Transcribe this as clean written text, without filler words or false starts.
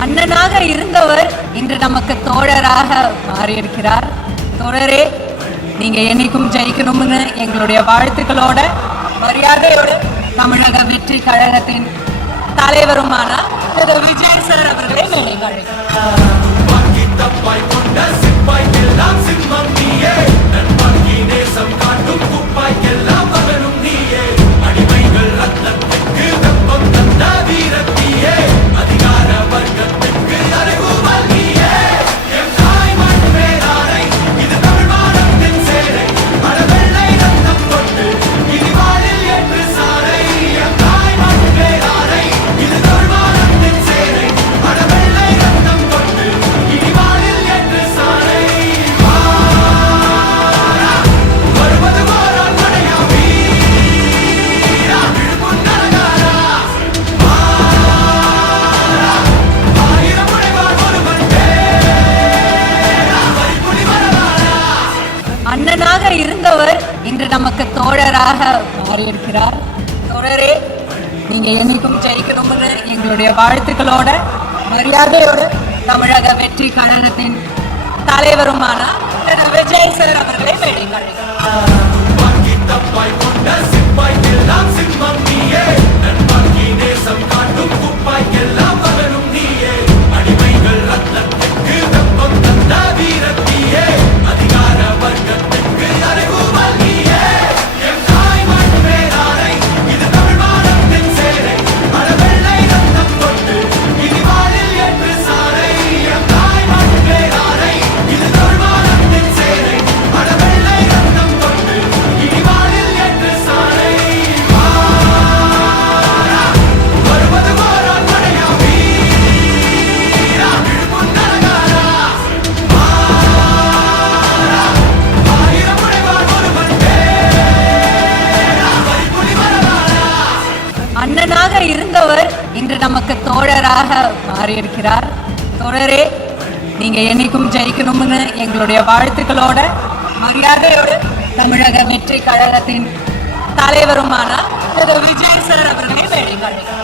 அண்ணனாக இருந்தவர் இன்று நமக்கு தோழராக மாறியிருக்கிறார். தோழரே, நீங்க என்னைக்கும் ஜெயிக்கணும்னு எங்களுடைய வாழ்த்துக்களோட மரியாதையோடு தமிழக வெற்றி கழகத்தின் தலைவருமான திரு விஜய் சார் அவர்களை மேடைக்கு அழைக்கிறேன். அண்ணனாக இருந்தவர் இன்று நமக்கு தோழராக மாறியிருக்கிறார். தோழரே, நீங்க என்னைக்கும் ஜெயிக்கணும்னு எங்களுடைய வாழ்த்துக்களோட மரியாதையோடு தமிழக வெற்றி கழகத்தின் தலைவருமான திரு விஜய் சார் அவர்களை மேடைக்கு அழைக்கிறேன். அண்ணனாக இருந்தவர் இன்று நமக்கு தோழராக மாறியிருக்கிறார். தோழரே, நீங்க என்னைக்கும் ஜெயிக்கணும்னு எங்களுடைய வாழ்த்துக்களோட மரியாதையோடு தமிழக வெற்றி கழகத்தின் தலைவருமான திரு விஜய் சார் அவர்களை மேடைக்கு அழைக்கிறேன்.